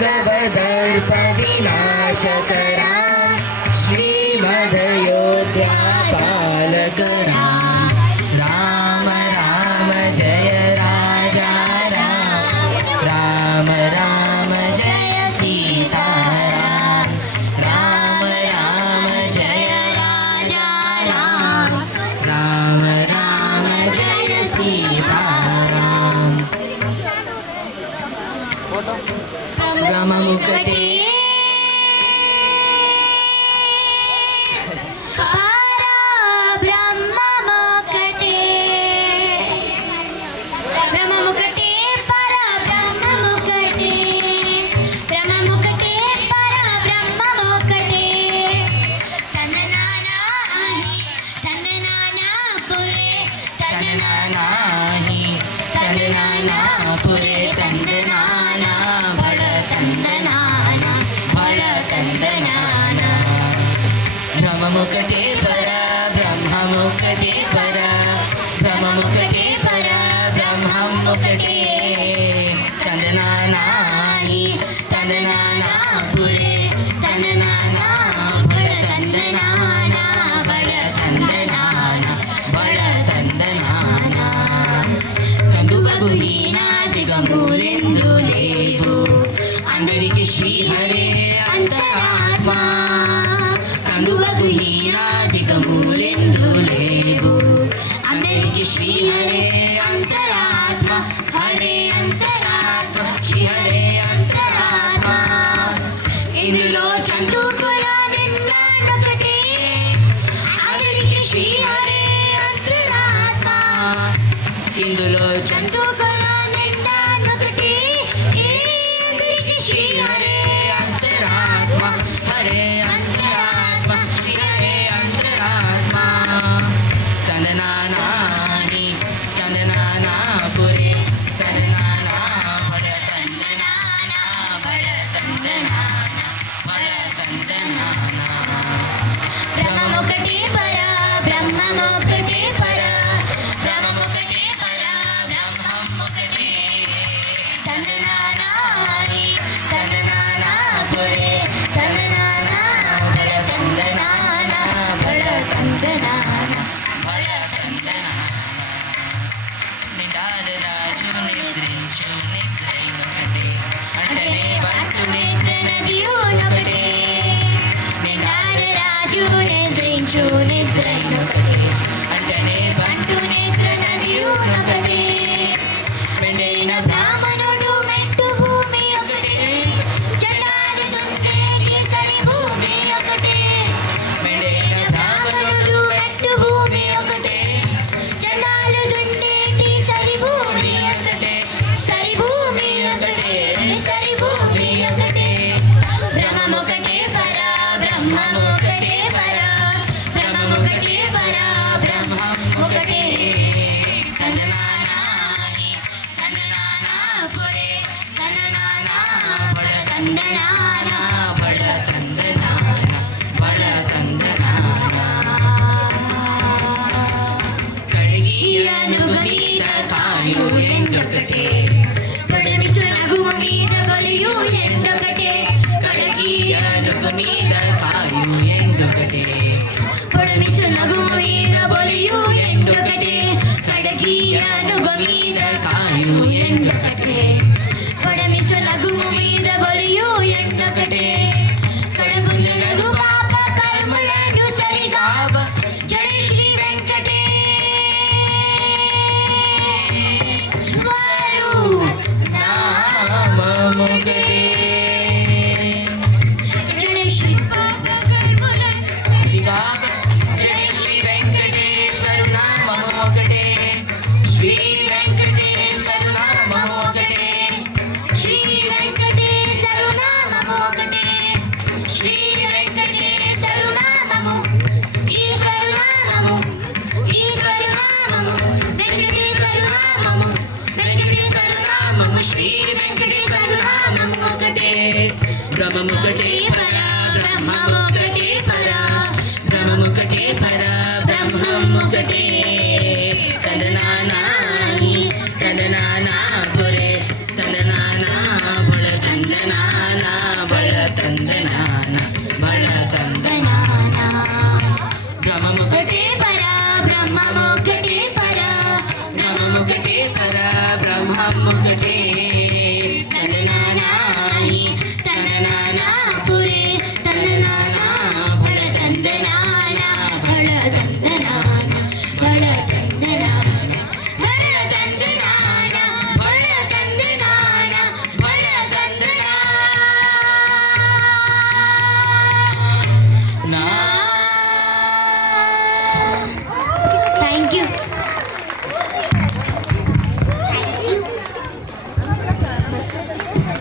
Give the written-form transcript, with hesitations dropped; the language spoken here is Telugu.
भगवदर्प विनाशकरा श्रीमदयोध्या पालकरा राम राम जय राजा राम राम राम जय सीताराम राम राम जय राजा राम राम राम जय सीताराम ब्रह्ममुकुटे पुरे तंदनाना बड़ तंदनाना बड़ तंदनाना ब्रह्ममुकुटे पर ब्रह्ममुकुटे पर ब्रह्ममुकुटे पर ब्रह्ममुकुटे तंदनाना तंदनाना पुरे तंदनाना बड़ तंदनाना बड़ तंदनाना बड़ तंदनाना దిగమూలెందు లేవు అందరికి శ్రీహరే అంతరాత్మ కందువకు హీనా దిగమూలెందు లేవు అందరికి శ్రీహరే అంతరాత్మ హరే అంతరాత్మ శ్రీహరే అంతరాత్మ ఇందులో చందుకుల నిందానొకటే అందరికి శ్రీహరే అంతరాత్మ ఇందులో చందుకుల ब्रह्ममुकुटे पर ब्रह्ममुकुटे पर ब्रह्ममुकुटे पर ब्रह्ममुकुटे तदनाना तदनाना पुरे तदनाना बड़ तंदनाना బ్రహ్మమొక్కటే పర బ్రహ్మమొక్కటే పర బ్రహ్మమొక్కటే తననానాయి తననానా పురే తననానా ఫళ తందనానా ఫళ